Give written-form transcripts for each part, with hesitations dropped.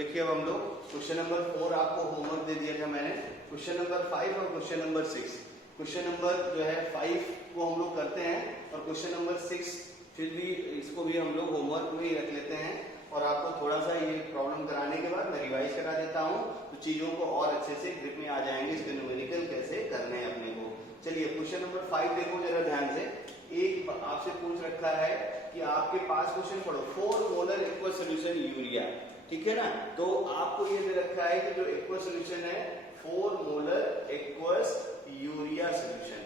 देखिए अब हम लोग क्वेश्चन नंबर 4 आपको होमवर्क दे दिया था मैंने। क्वेश्चन नंबर 5 और क्वेश्चन नंबर 6। क्वेश्चन नंबर जो है 5 को हम लोग करते हैं और क्वेश्चन नंबर 6 फिर भी इसको भी हम लोग होमवर्क में ही रख लेते हैं और आपको थोड़ा सा ये प्रॉब्लम कराने के बाद मैं रिवाइज करा देता हूँ तो चीजों को और अच्छे से ग्रिप में आ जाएंगे, इसके न्यूमेरिकल कैसे करने हैं अपने को। चलिए क्वेश्चन नंबर 5 देखो जरा ध्यान से। एक आपसे पूछ रखा है कि आपके पास क्वेश्चन पढ़ो 4 मोलर एक्वस सोल्यूशन यूरिया, ठीक है ना। तो आपको ये दे रखा है कि जो एक्वस सोल्यूशन है 4 मोलर एक्वस यूरिया सोल्यूशन,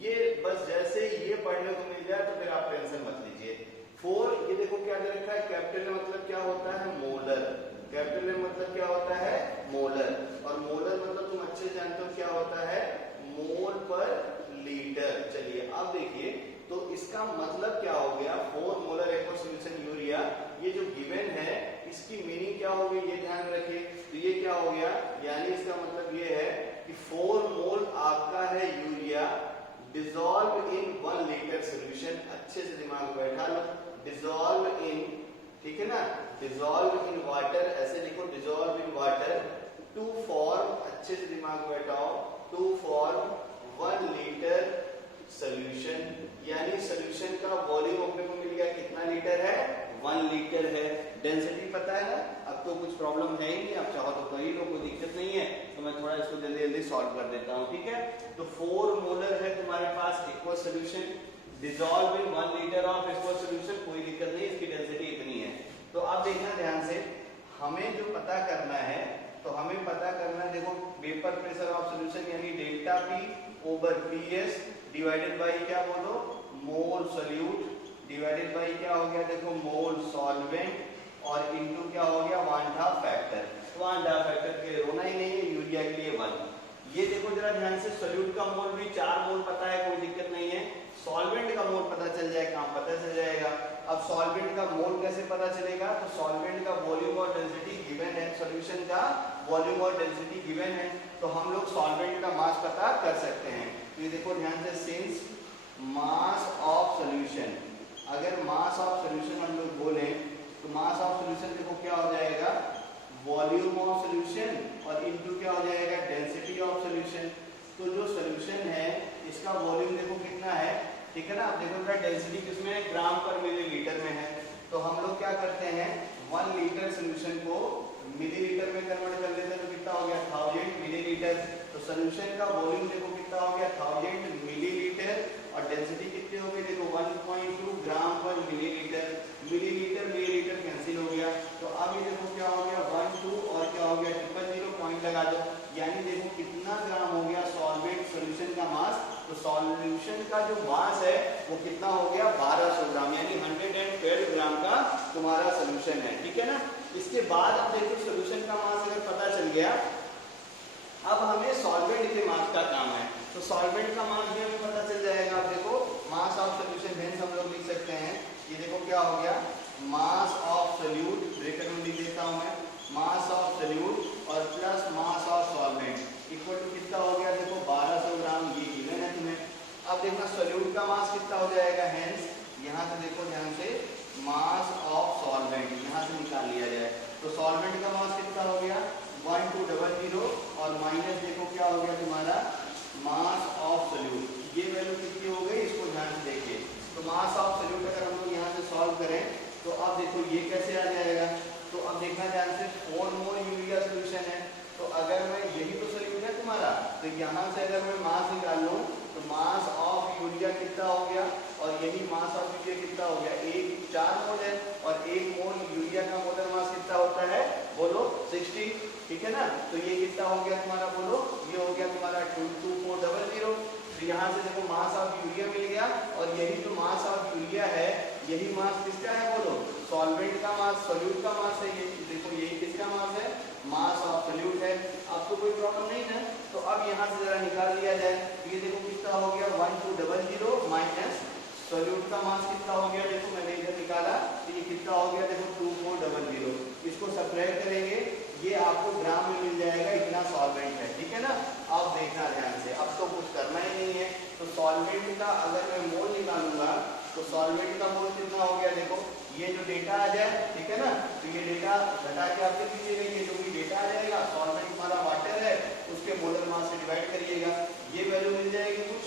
ये बस जैसे ये पढ़ने को मिल जाए तो फिर आप टेंशन मत लीजिए। 4 ये देखो क्या दे रखा है, कैपिटल में मतलब क्या होता है मोलर, कैपिटल में मतलब क्या होता है मोलर, और मोलर मतलब तुम अच्छे जानते हो क्या होता है मोल पर लीटर। चलिए अब देखिए तो इसका मतलब क्या हो गया 4 मोलर एक्वस सोल्यूशन यूरिया, ये जो गिवन है इसकी मीनिंग क्या हो गई ये ध्यान रखिए। तो ये क्या हो गया, यानी इसका मतलब ये है कि 4 मोल आपका है urea dissolve in 1 litre solution. अच्छे से दिमाग बैठा लो, डिसॉल्व इन, ठीक है ना, डिसॉल्व इन वाटर, ऐसे लिखो dissolve in water to form, अच्छे से दिमाग बैठाओ, टू फॉर्म 1 लीटर सोल्यूशन। यानी सोल्यूशन का वॉल्यूम अपने को मिल गया कितना लीटर है 1 लीटर है। डेंसिटी पता है ना, अब तो कुछ प्रॉब्लम है ही नहीं, आप चाहो तो कर ही लो, कोई दिक्कत नहीं है। तो मैं थोड़ा इसको जल्दी जल्दी सॉल्व कर देता हूँ, ठीक है। तो 4 मोलर है तुम्हारे पास aqueous solution dissolve in 1 litre of aqueous solution, कोई दिक्कत नहीं, इसकी डेंसिटी इतनी है। तो अब देखना ध्यान से, हमें जो पता करना है तो हमें पता करना है, देखो वेपर प्रेशर ऑफ सोल्यूशन यानी delta P over PS divided by क्या बोलो मोल सोल्यूट डिवाइडेड बाई क्या हो गया देखो मोल सॉल्वेंट और इनटू क्या हो गया वांडा फैक्टर। वांडा फैक्टर के लिए रोना ही नहीं है, यूरिया के लिए 1। ये देखो जरा ध्यान से, सोल्यूट का मोल भी 4 मोल पता है, कोई दिक्कत नहीं है। सॉल्वेंट का मोल पता चल जाए, काम पता चल जाएगा। अब सॉल्वेंट का मोल कैसे पता चलेगा, तो सॉल्वेंट का वॉल्यूम और डेंसिटी गिवन है, सॉल्यूशन का वॉल्यूम और डेंसिटी गिवन है, तो हम लोग सॉल्वेंट का मास पता कर सकते हैं। तो ये देखो ध्यान से, सिंस मास ऑफ सॉल्यूशन, अगर मास ऑफ सॉल्यूशन हम लोग बोले तो मास ऑफ सॉल्यूशन देखो क्या हो जाएगा वॉल्यूम ऑफ सॉल्यूशन और इनटू क्या हो जाएगा डेंसिटी ऑफ सॉल्यूशन। तो जो सॉल्यूशन है इसका वॉल्यूम देखो कितना है, ठीक है ना। आप देखो क्या डेंसिटी किसमें है, ग्राम पर मिलीलीटर में है। तो हम लोग क्या करते हैं 1 लीटर सॉल्यूशन को मिलीलीटर में कन्वर्ट कर लेते हैं, तो कितना हो गया 1000 मिलीलीटर। तो सॉल्यूशन का वॉल्यूम देखो कितना हो गया 1000 मिलीलीटर और डेंसिटी कितनी हो गई देखो 1.2 ग्राम पर मिलीलीटर। मिलीलीटर मिलीलीटर कैंसिल हो गया, तो अब ये देखो क्या हो गया 1 2 और क्या हो गया 000 पॉइंट लगा दो, यानी देखो कितना ग्राम हो गया सॉल्वेंट सॉल्यूशन का मास। तो सॉल्यूशन का जो मास है वो कितना हो गया 1200 ग्राम, यानी 112 ग्राम का तुम्हारा सॉल्यूशन है, ठीक है ना। इसके बाद अब देखो सॉल्यूशन का मास अगर पता चल गया, अब हमें सॉल्वेंट के मास का काम है, तो सॉल्वेंट का मास भी हमें पता चल जाएगा। आप देखो मास ऑफ सॉल्यूशन हेंस हम लोग लिख सकते हैं, ये देखो क्या हो गया मास ऑफ सोल्यूट, ब्रैकेट में लिख देता हूं मैं, मास ऑफ सोल्यूट और plus mass of solvent equal to कितना हो गया देखो 1200 ग्राम, ये गिवन है तुम्हें। अब देखना सोल्यूट का मास कितना हो जाएगा, हेंस यहाँ से देखो ध्यान से मास ऑफ सॉल्वेंट यहाँ से निकाल लिया जाए, तो सॉल्वेंट का मास कितना हो गया 1200 और माइनस देखो क्या हो गया तुम्हारा मास ऑफ सोल्यूट, ये वैल्यू कितनी हो गई इसको ध्यान से देखिए। तो मास ऑफ सोल्यूट अगर हम लोग यहाँ से सॉल्व करें तो अब देखो ये कैसे आ जाएगा, तो अब देखना ध्यान से 4 मोल यूरिया सोल्यूशन है, तो अगर मैं यही तो सोल्यूट है तुम्हारा, तो यहाँ से अगर मैं मास निकाल लूँ तो मास ऑफ यूरिया कितना हो गया और यही मास ऑफ यूरिया कितना हो गया 4 मोल है और 1 मोल यूरिया का मोलर मास कितना होता है बोलो 60, ठीक है ना। तो ये कितना हो गया तुम्हारा बोलो, ये हो गया तुम्हारा 22400। तो यहाँ से देखो मास ऑफ यूरिया मिल गया और यही जो मास ऑफ यूरिया है यही मास किसका है बोलो सॉल्वेंट का मास, सोल्यूट का मास है, ये देखो यही किसका मास है मास ऑफ सोल्यूट है। अब तो कोई प्रॉब्लम नहीं है, तो अब यहाँ से जरा निकाल लिया जाए, ये देखो कितना हो गया 1200 माइनस सोल्यूट का मास कितना हो गया देखो मैंने इधर निकाला, तो ये कितना हो गया देखो 2400, इसको सब्ट्रैक्ट करेंगे ये आपको ग्राम में मिल जाएगा, इतना सॉल्वेंट है, ठीक है ना। अब देखना ध्यान से, अब तो कुछ करना ही नहीं है, तो सॉल्वेंट का अगर मैं मोल निकालूंगा तो सॉल्वेंट का मोल कितना हो गया देखो ये जो डेटा आ जाए, ठीक है ना, तो ये डेटा घटा के आप लिख लीजिएगा, ये जो भी डेटा आ जाएगा, सॉल्वेंट हमारा वाटर है, उसके मोलर मास से डिवाइड करिएगा, ये वैल्यू मिल जाएगी कुछ,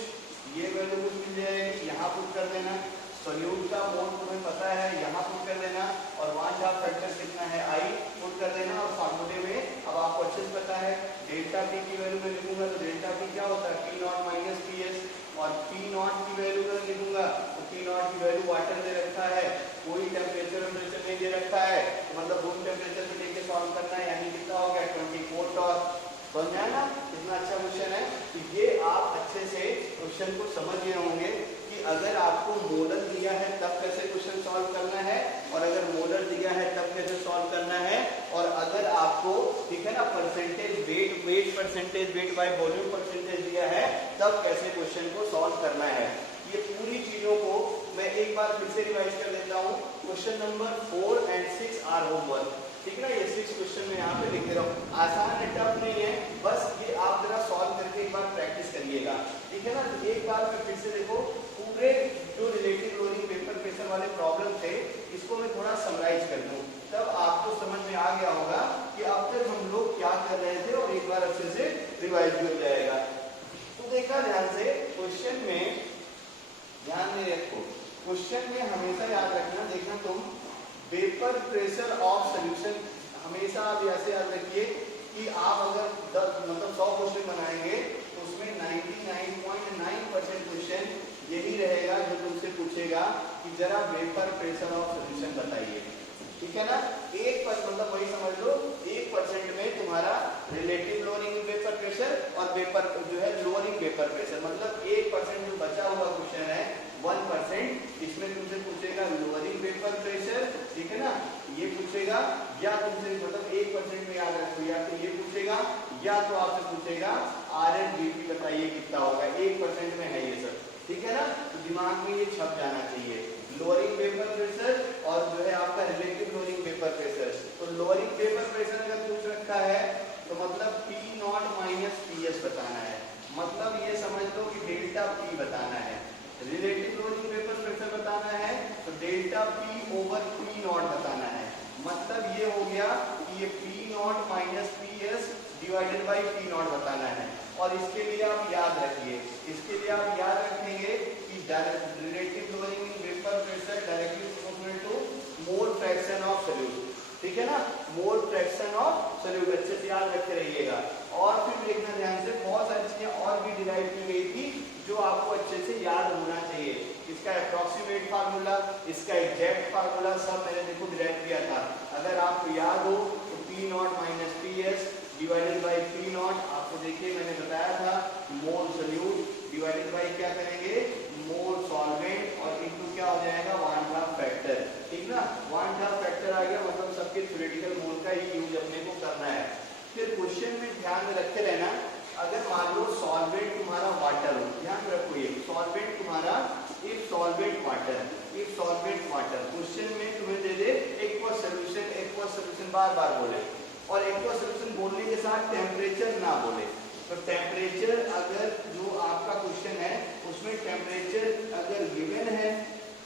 ये वैल्यू कुछ मिल जाएगी, यहाँ पुट कर देना, सोल्यूट का मोल तुम्हें पता है, यहाँ पुट कर देना, और वांट ऑफ फैक्टर कितना है आई पुट कर देना, और फॉर्मूले में अब आपको अच्छे से पता है डेल्टा पी की वैल्यू में लिखूंगा तो डेल्टा पी क्या होता है, P not minus P S, और पी नॉट की वैल्यू में लिखूंगा तो पी नॉट की वैल्यू वाटर दे रखा है, कोई टेम्परेचर नहीं दे रखा है, तो मतलब रूम टेम्परेचर पे लेके सॉल्व करना है, यानी कितना हो गया 24 टॉर। समझ आया ना, कितना अच्छा क्वेश्चन है। तो ये आप अच्छे से क्वेश्चन को समझ गए होंगे कि अगर आपको मोलर दिया है तब कैसे क्वेश्चन सॉल्व करना है, और अगर मोलर दिया है तब कैसे सॉल्व करना है, और अगर आपको, ठीक है ना, percentage wait percentage weight by volume percentage दिया है तब कैसे क्वेश्चन को सॉल्व करना है। ये पूरी चीजों को मैं एक बार फिर से रिवाइज कर देता हूँ। Question number 4 and 6 are homework, ठीक है ना, ये 6 क्वेश्चन मैं यहाँ पे लिख दे रहा हूँ, आसान है, टफ नहीं है, बस ये आप जरा सॉल्व करके एक बार प्रैक्टिस करिएगा, ठीक है ना। एक बार मैं फिर से देखो, पूरे जो रिलेटिव लोडिंग पेपर प्रेशर वाले प्रॉब्लम थे इसको मैं थोड़ा समराइज कर दूं, तब आपको समझ में आ गया होगा कि अब तक हम लोग क्या कर रहे थे, और एक बार अच्छे से रिवाइज भी हो जाएगा। तो देखा ध्यान से, क्वेश्चन में ध्यान में रखो, क्वेश्चन में हमेशा याद रखना, देखना तुम वेपर प्रेशर ऑफ सोल्यूशन, हमेशा आप ऐसे याद रखिए कि आप अगर 100 क्वेश्चन बनाएंगे तो उसमें 99.9% क्वेश्चन यही रहेगा जो तुमसे पूछेगा कि जरा वेपर प्रेशर ऑफ सोल्यूशन बताइए, ठीक है ना। 1% मतलब वही समझ लो 1% में तुम्हारा रिलेटिव लोअरिंग वेपर प्रेशर और वेपर जो है लोअरिंग वेपर प्रेशर, मतलब 1% जो बचा हुआ क्वेश्चन है 1%, इसमें तुमसे पूछेगा लोअरिंग वेपर प्रेशर, ठीक है ना, ये पूछेगा, या तुमसे मतलब 1% में याद रखो, या तो ये पूछेगा या तो आपसे पूछेगा आर एंड बीपी बताइए कितना होगा, 1% में है ये सब, ठीक है ना। तो दिमाग में ये छप जाना चाहिए, लोअरिंग वेपर प्रेशर और जो है आपका रिलेटिव लोअरिंग वेपर प्रेशर। तो लोअरिंग वेपर प्रेशर अगर पूछ रखा है तो मतलब P not minus P S बताना है, मतलब ये समझ लो कि डेल्टा पी बताना है। रिलेटिव लोअरिंग वेपर प्रेशर बताना है तो delta P over P not बताना है, मतलब ये हो गया कि ये P not minus P S divided by P not बताना है। और इसके लिए आप याद रखिए, इसके लिए आप याद रखेंगे कि relative lowering vapour pressure directly proportional to mole fraction of solute, ठीक है ना, मोल फ्रैक्शन ऑफ सोल्यूट, अच्छे से याद रखते रहिएगा। और फिर देखना ध्यान से, बहुत सारी चीजें और भी डिराइव की गई थी जो आपको अच्छे से याद होना चाहिए। इसका अप्रॉक्सीमेट फार्मूला, इसका एग्जैक्ट फार्मूला सब मैंने देखो डिराइव किया था, अगर आपको याद हो तो P not minus P S divided by P not, आपको देखिए मैंने बताया था मोल सोल्यूट डिवाइडेड बाई क्या करेंगे मोल सॉल्वेंट, और इनटू क्या हो जाएगा वान ड्रॉप फैक्टर, ठीक ना, वान ड्रॉप फैक्टर आ गया, मतलब सबके थ्योरेटिकल मोल का ही यूज अपने को करना है। फिर क्वेश्चन में ध्यान में रखते रहना, अगर मान लो सॉल्वेंट तुम्हारा वाटर हो, ध्यान रखो ये सॉल्वेंट तुम्हारा if solvent water, if solvent water, question में तुम्हें दे दे एक्वस सॉल्यूशन बार बार बोले, और एक्वस सॉल्यूशन बोलने के साथ टेम्परेचर ना बोले, तो टेम्परेचर अगर जो आपका क्वेश्चन है उसमें टेम्परेचर अगर गिवन है,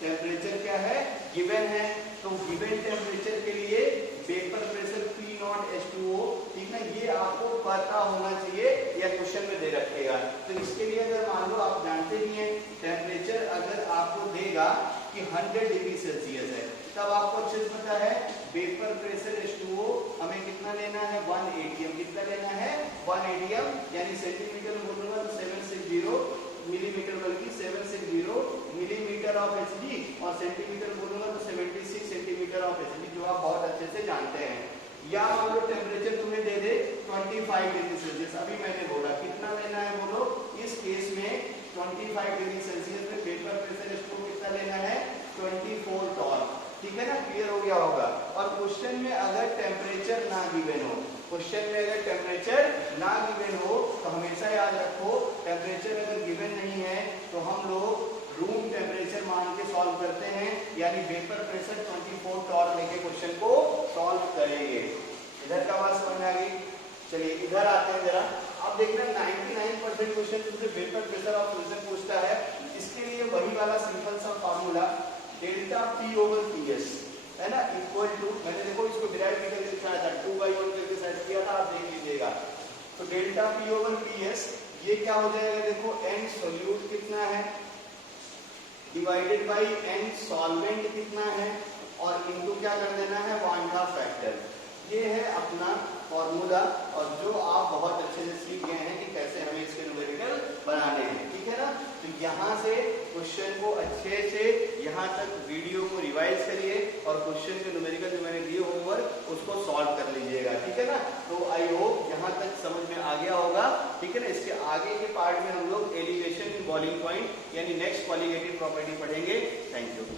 टेम्परेचर क्या है गिवन है, तो गिवन टेम्परेचर के लिए vapour pressure P not H2O, ठीक है, ये आपको पता होना चाहिए या क्वेश्चन में दे रखेगा। तो इसके लिए अगर मान लो आप जानते नहीं है, टेम्परेचर अगर आपको देगा कि 100 डिग्री सेल्सियस है, तब आपको अच्छे से पता है वेपर प्रेशर H2O हमें कितना लेना है 1 atm, कितना लेना है 1 atm, यानी सेंटीमीटर में बोलूंगा तो 760 मिलीमीटर, बल्कि 760 मिलीमीटर ऑफ Hg, और सेंटीमीटर बोलूंगा तो 76 सेंटीमीटर ऑफ Hg, जो आप बहुत अच्छे से जानते हैं। या मान लो टेम्परेचर तुम्हें दे दे 25 डिग्री सेल्सियस, अभी मैंने बोला कितना लेना है बोलो, इस केस में 25 डिग्री सेल्सियस में वेपर प्रेशर H2O कितना लेना है 24 टॉर, ठीक है ना, क्लियर हो गया होगा। और क्वेश्चन में अगर टेम्परेचर ना गिवन हो, क्वेश्चन में अगर टेम्परेचर ना गिवन हो तो हमेशा याद रखो टेम्परेचर अगर गिवन नहीं है तो हम लोग रूम टेम्परेचर मान के सॉल्व करते हैं, यानी वेपर प्रेशर 24 टॉर लेके क्वेश्चन को सॉल्व करेंगे। इधर का बात समझ में आ गई, चलिए इधर आते हैं जरा। अब देखना 99% क्वेश्चन तुमसे वेपर प्रेशर ऑफ सोल्यूशन पूछता है, इसके लिए वही वाला सिंपल सा formula delta P over P S, टू, मैंने देखो इसको डिराइव भी करके दिखाया था, 2/1 करके सेट किया था, आप देख लीजिएगा। तो delta P over P S ये क्या हो जाएगा, देखो एन सोल्यूट कितना है डिवाइडेड बाई एन सॉल्वेंट कितना है और इनटू क्या कर देना है, वन हाफ फैक्टर। ये है अपना फॉर्मूला और जो आप बहुत अच्छे से सीख गए हैं कि कैसे हमें इसके न्यूमेरिकल बनाने हैं, ठीक है ना। तो यहाँ से क्वेश्चन को अच्छे से यहाँ तक वीडियो को रिवाइज करिए और क्वेश्चन के न्यूमेरिकल जो मैंने दिए होमवर्क उसको सॉल्व कर लीजिएगा, ठीक है ना। तो आई होप यहाँ तक समझ में आ गया होगा, ठीक है ना। इसके आगे के पार्ट में हम लोग एलिवेशन इन बॉइलिंग पॉइंट यानी नेक्स्ट कॉलिगेटिव प्रॉपर्टी पढ़ेंगे। Thank you.